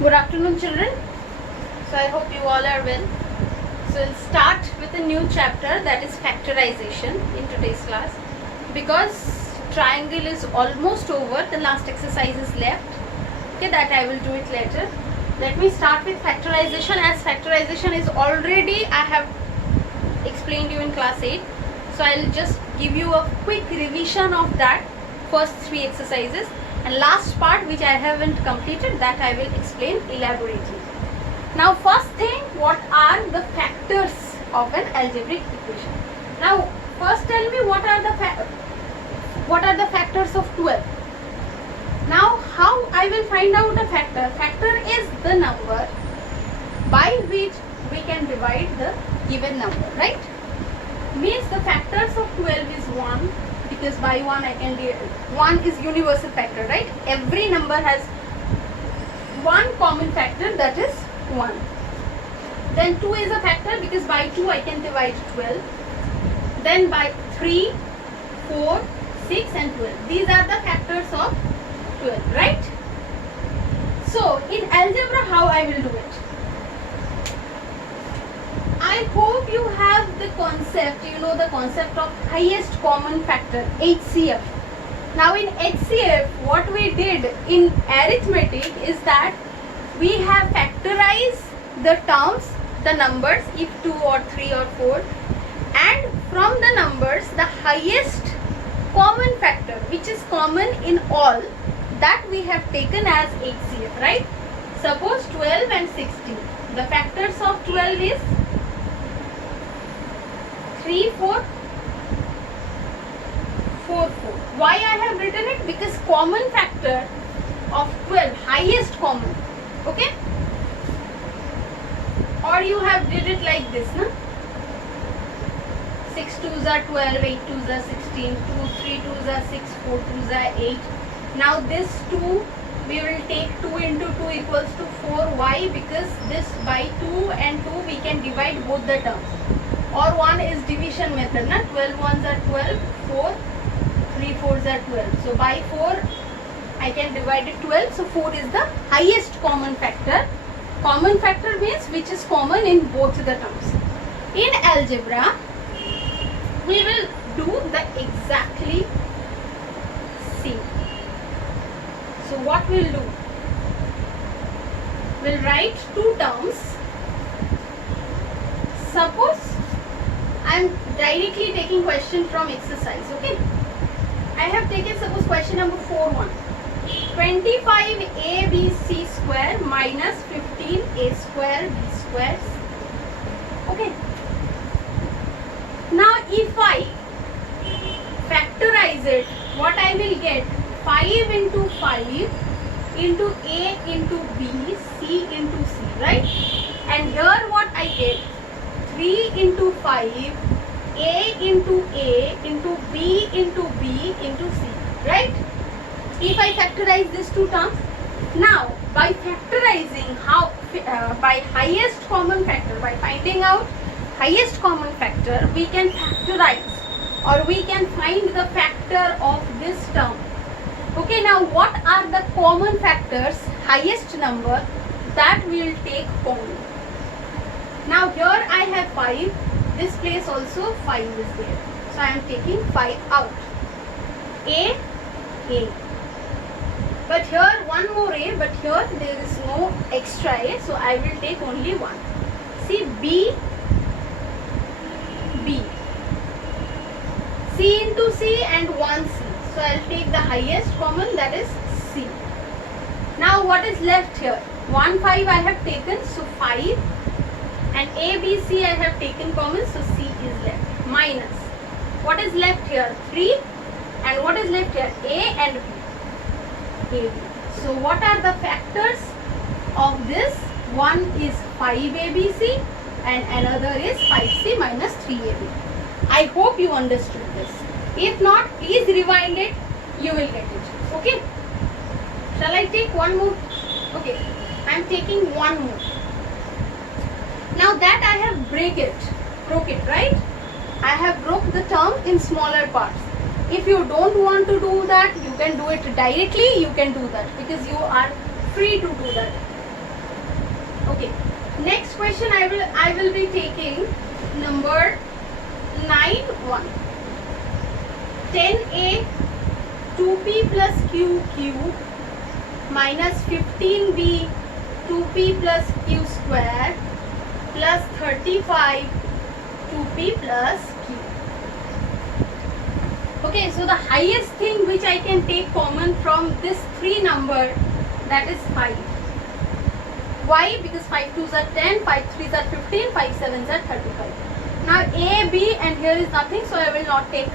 Good afternoon, children. So I hope you all are well. So we'll start with a new chapter, that is factorization, in today's class. Because triangle is almost over, the last exercise is left. Okay, that I will do it later. Let me start with factorization, as factorization is already I have explained you in class 8. So I'll just give you a quick revision of that first 3 exercises. And last part which I haven't completed, that I will explain elaborately. Now first thing, what are the factors of an algebraic equation? Now first tell me what are the factors of 12. Now how I will find out a factor? Factor is the number by which we can divide the given number, right? Means the factors of 12 is 1, because by 1 I can do 1 is universal factor, right? Every number has one common factor, that is 1. Then 2 is a factor, because by 2 I can divide 12. Then by 3, 4, 6 and 12. These are the factors of 12, right? So in algebra, how I will do it? I hope you have the concept, you know the concept of highest common factor, HCF. Now in HCF, what we did in arithmetic is that we have factorized the terms, the numbers, if 2 or 3 or 4, and from the numbers the highest common factor which is common in all, that we have taken as HCF, right? Suppose 12 and 16. The factors of 12 is 3, 4, 4, 4. Why I have written it? Because common factor of 12, highest common, okay? Or you have did it like this, no? 6 2s are 12, 8 2s are 16, 2 3 2s are 6, 4 2s are 8. Now this 2, we will take 2 into 2 equals to 4. Why? Because this by 2 and 2 we can divide both the terms. Or one is division method, na? 12 ones are 12, 4, 3 4s are 12. So by 4 I can divide it 12. So 4 is the highest common factor. Common factor means which is common in both the terms. In algebra, we will do the exactly same. So what we'll do? We'll write 2 terms. Suppose I am directly taking question from exercise, okay? I have taken suppose question number 4.1. 25abc square minus 15a square b square. Okay. Now if I factorize it, what I will get? 5 into 5 into a into b, c into c, right? And here what I get? 3 into 5, a into b into c, right? If I factorize these 2 terms, now by factorizing by highest common factor, by finding out highest common factor, we can factorize or we can find the factor of this term. Okay, now what are the common factors, highest number, that we will take common. Now here I have 5, this place also 5 is there. So I am taking 5 out. A. But here one more A, but here there is no extra A, so I will take only 1. See, B. C into C and 1 C. So I will take the highest common, that is C. Now what is left here? 1, 5 I have taken, so 5. And A, B, C I have taken common, so C is left. Minus. What is left here? 3. And what is left here? A and B. A, B. So what are the factors of this? One is 5ABC and another is 5C minus 3AB. I hope you understood this. If not, please rewind it. You will get it. Okay. Shall I take one more? Okay. I am taking one more. Now that I have broke it, right? I have broke the term in smaller parts. If you don't want to do that, you can do it directly, you can do that, because you are free to do that. Okay. Next question I will be taking number 9(1). 10a 2p plus q cube minus 15b 2p plus q square plus 35 2p plus q. Okay, so the highest thing which I can take common from this three number, that is 5. Why? Because 5 2s are 10, 5 3s are 15, 5 7s are 35. Now a, b, and here is nothing, so I will not take.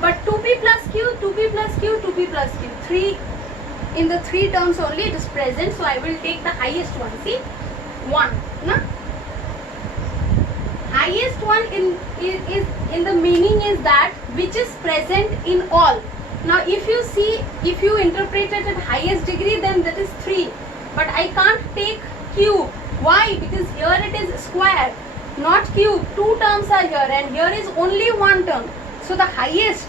But 2p plus q, 2p plus q, 2p plus q, 3 in the three terms only it is present, so I will take the highest one. See, 1. Na? Highest one in the meaning is that which is present in all. Now if you see, if you interpret it at highest degree, then that is 3. But I can't take cube. Why? Because here it is square, not cube. 2 terms are here and here is only 1 term. So the highest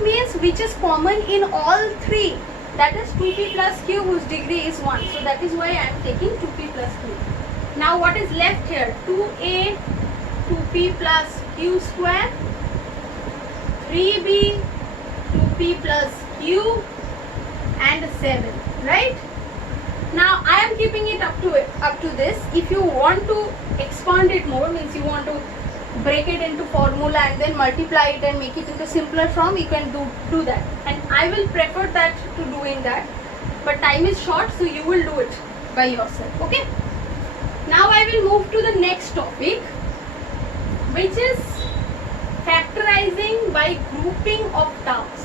means which is common in all 3. That is 2p plus q whose degree is 1. So that is why I am taking 2p plus q. Now what is left here? 2a 2p plus q square, 3b 2p plus q, and 7. Right? Now I am keeping it up to this. If you want to expand it more, means you want to break it into formula and then multiply it and make it into simpler form, you can do that. And I will prefer that to doing that. But time is short, so you will do it by yourself. Okay? Now I will move to the next topic, which is factorizing by grouping of terms.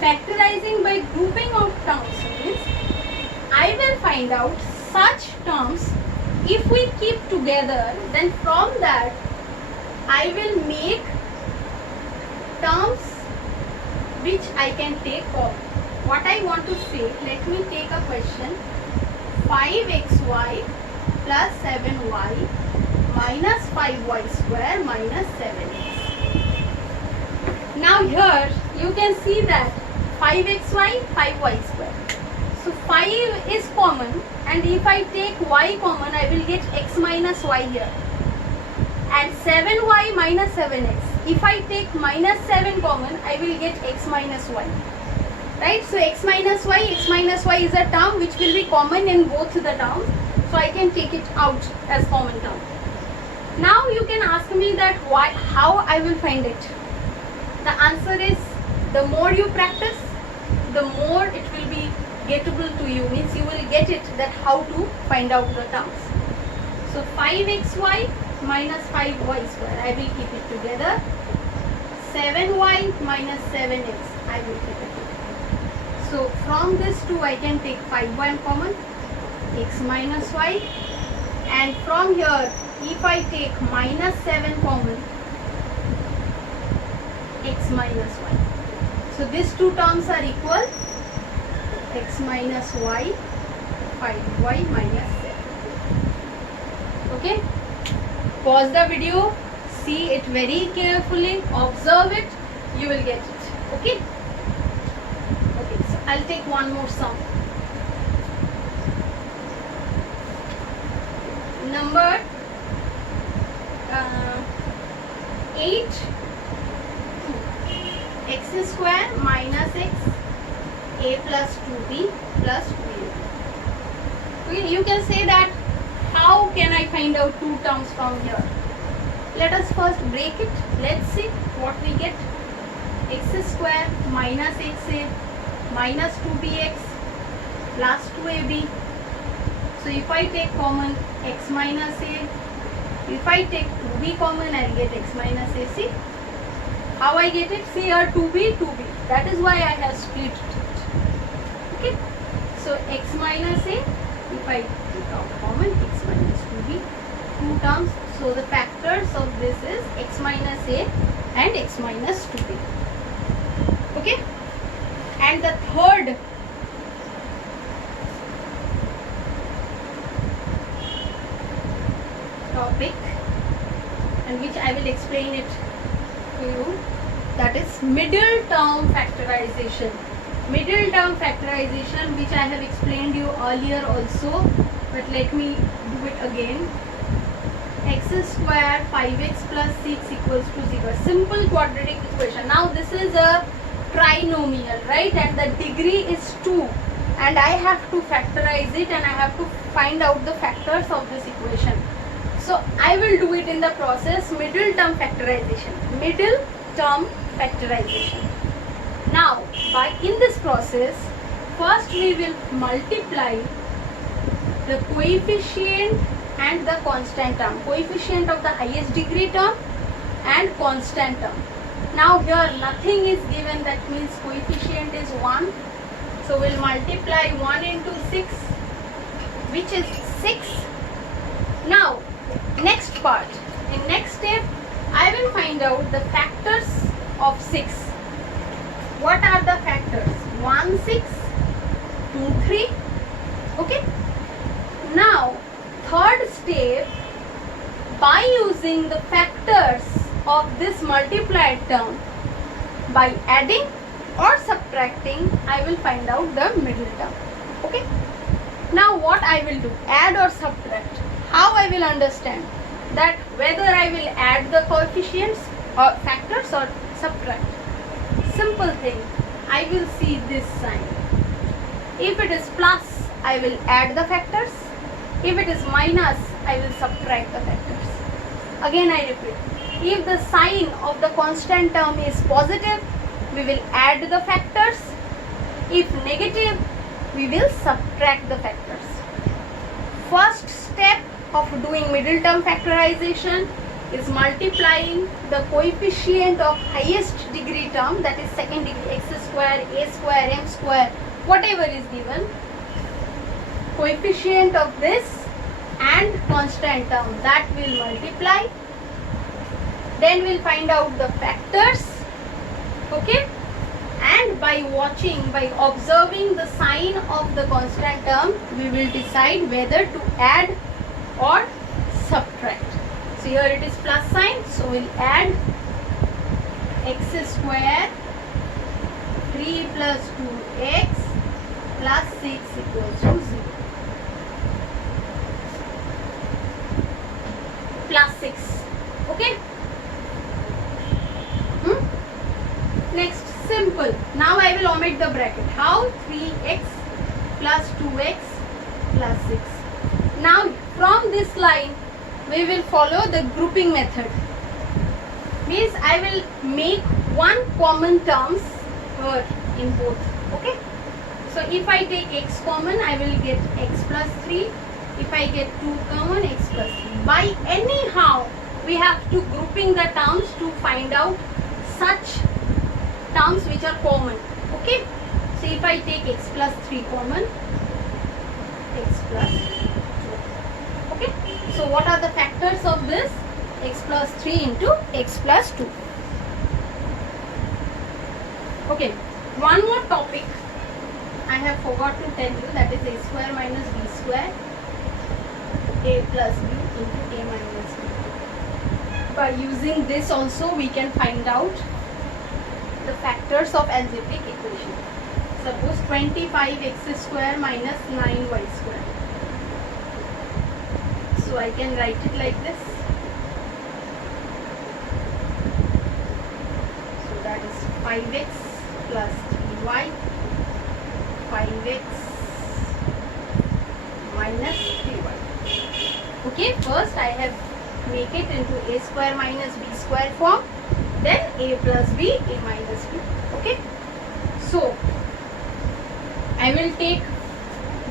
Factorizing by grouping of terms means I will find out such terms, if we keep together, then from that I will make terms which I can take off. What I want to say, let me take a question. 5xy plus 7y minus 5y square minus 7x. Now here you can see that 5xy, 5y square. So 5 is common, and if I take y common, I will get x minus y here. And 7y minus 7x. If I take minus 7 common, I will get x minus y. Right? So x minus y is a term which will be common in both the terms. So I can take it out as common term. Now you can ask me that how I will find it. The answer is, the more you practice, the more it will be gettable to you, means you will get it that how to find out the terms. So 5xy minus 5y square, I will keep it together. 7y minus 7x, I will keep it together. So from this 2 I can take 5y common, x minus y, and from here if I take minus 7 common, x minus y. So these two terms are equal, x minus y, 5y minus 7. Okay? Pause the video, see it very carefully, observe it, you will get it. Okay? Okay, so I'll take one more sum. Number 8, x square minus x, a plus 2b plus 2a. Okay, you can say that how can I find out two terms from here? Let us first break it. Let's see what we get. X square minus xa minus 2bx plus 2ab. So if I take common x minus a, if I take 2b common, I'll get x minus ac. How I get it? See here, 2b, 2b. That is why I have split it. Okay. So x minus a, if I take out common, x minus 2b, two terms. So the factors of this is x minus a and x minus 2b. Okay. And the third topic, and which I will explain it to you, that is middle term factorization. Middle term factorization, which I have explained you earlier also, but let me do it again. X square 5x plus 6 equals to 0. Simple quadratic equation. Now this is a trinomial, right? And the degree is 2. And I have to factorize it and I have to find out the factors of this equation. So I will do it in the process middle term factorization. Middle term factorization. Now, in this process, first we will multiply the coefficient and the constant term. Coefficient of the highest degree term and constant term. Now here nothing is given, that means coefficient is 1. So we'll multiply 1 into 6, which is 6. Now, next part. In next step, I will find out the factors of 6. What are the factors? 1, 6, 2, 3. Okay. Now, third step, by using the factors of this multiplied term, by adding or subtracting, I will find out the middle term. Okay. Now what I will do? Add or subtract. How I will understand that whether I will add the coefficients or factors or subtract? Simple thing. I will see this sign. If it is plus, I will add the factors. If it is minus, I will subtract the factors. Again I repeat. If the sign of the constant term is positive, we will add the factors. If negative, we will subtract the factors. First step of doing middle term factorization is multiplying the coefficient of highest degree term, that is second degree, x square, a square, m square, whatever is given. Coefficient of this and constant term, that will multiply. Then we'll find out the factors. Okay. And by observing the sign of the constant term, we will decide whether to add or subtract. So here it is plus sign, so we'll add x square 3 plus 2x plus 6 equals to 0. Plus 6. Okay. Next, simple. Now I will omit the bracket. How? 3x plus 2x plus 6. Now from this line, we will follow the grouping method. Means I will make one common terms in both. Okay. So if I take x common, I will get x plus 3. If I get 2 common, x plus 3. By anyhow, we have to grouping the terms to find out such terms which are common. Okay. So if I take x plus 3 common, x plus 2. Okay. So what are the factors of this? X plus 3 into x plus 2. Okay. One more topic I have forgot to tell you, that is a square minus b square, a plus b into a minus b. By using this also we can find out the factors of algebraic equation. Suppose 25x square minus 9y square. So I can write it like this. So that is 5x plus 3y, 5x minus 3y. Okay, first I have make it into a square minus b square form, then a plus b, a minus b. Okay, so I will take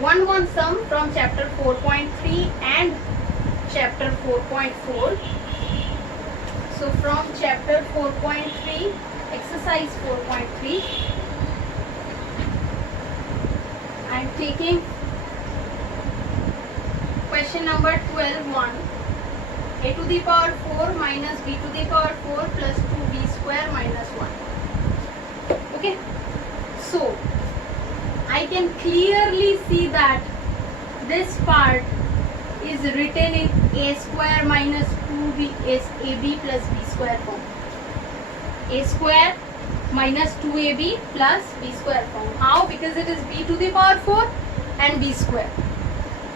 one sum from chapter 4.3 and chapter 4.4. So from chapter 4.3, exercise 4.3, I am taking question number 12.1. A to the power 4 minus b to the power 4 plus 2b square minus 1. Okay. So I can clearly see that this part is written in a square minus 2b is ab plus b square form. a square minus 2ab plus b square form. How? Because it is b to the power 4 and b square.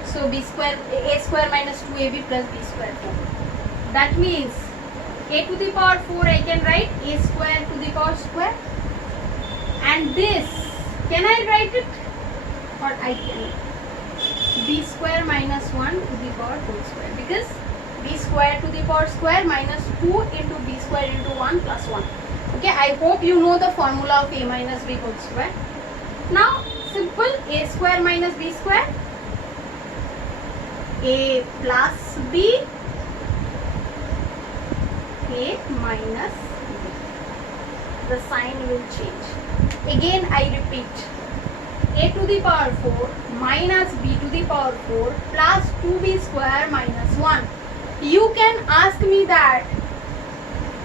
So b square, a square minus 2ab plus b square form. That means a to the power 4 I can write a square to the power square, and this, can I write it? Or I can b square minus 1 to the power whole square, because b square to the power square minus 2 into b square into 1 plus 1. Okay, I hope you know the formula of a minus b whole square. Now simple, a square minus b square, a plus b, a minus b. The sign will change. Again I repeat, a to the power 4 minus b to the power 4 plus 2b square minus 1. You can ask me that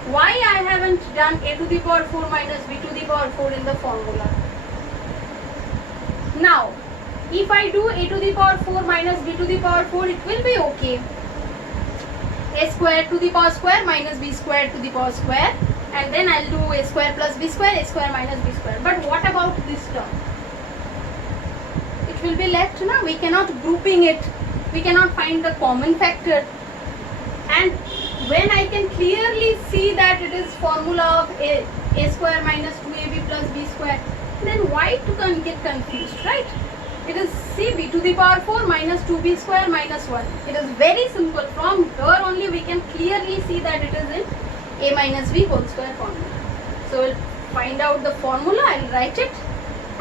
why I haven't done a to the power 4 minus b to the power 4 in the formula. Now if I do a to the power 4 minus b to the power 4, it will be okay. A square to the power square minus b square to the power square, and then I'll do a square plus b square, a square minus b square. But what about this term? It will be left now. We cannot grouping it. We cannot find the common factor. And when I can clearly see that it is formula of a square minus 2ab plus b square, then why to get confused, right? It is c b to the power 4 minus 2b square minus 1. It is very simple. From here only we can clearly see that it is in a minus b whole square formula. So we'll find out the formula, I'll write it,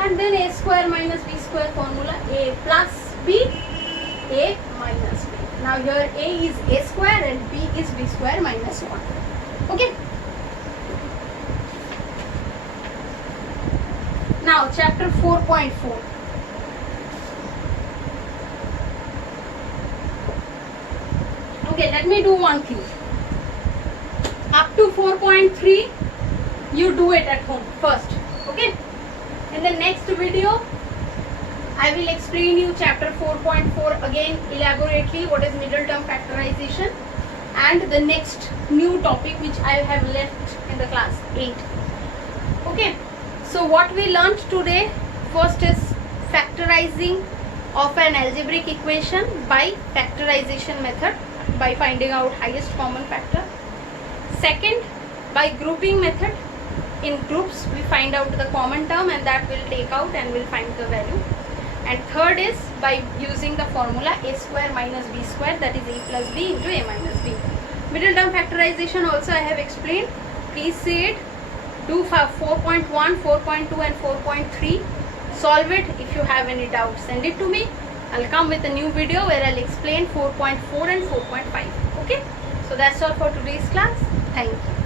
and then a square minus b square formula, a plus b, a minus b. Now here a is a square and b is b square minus 1. Okay. Now chapter 4.4. Okay, let me do one thing. Up to 4.3 you do it at home first. Okay. In the next video I will explain you chapter 4.4 again elaborately, what is middle term factorization, and the next new topic which I have left in the class 8. Okay, so what we learned today, first is factorizing of an algebraic equation by factorization method, by finding out highest common factor. Second, by grouping method. In groups we find out the common term and that will take out and will find the value. And third is by using the formula a square minus b square, that is a plus b into a minus b. Middle term factorization also I have explained. Please see it. Do 4.1, 4.2 and 4.3. Solve it. If you have any doubt, send it to me. I'll come with a new video where I'll explain 4.4 and 4.5. Okay. So that's all for today's class. Thank you.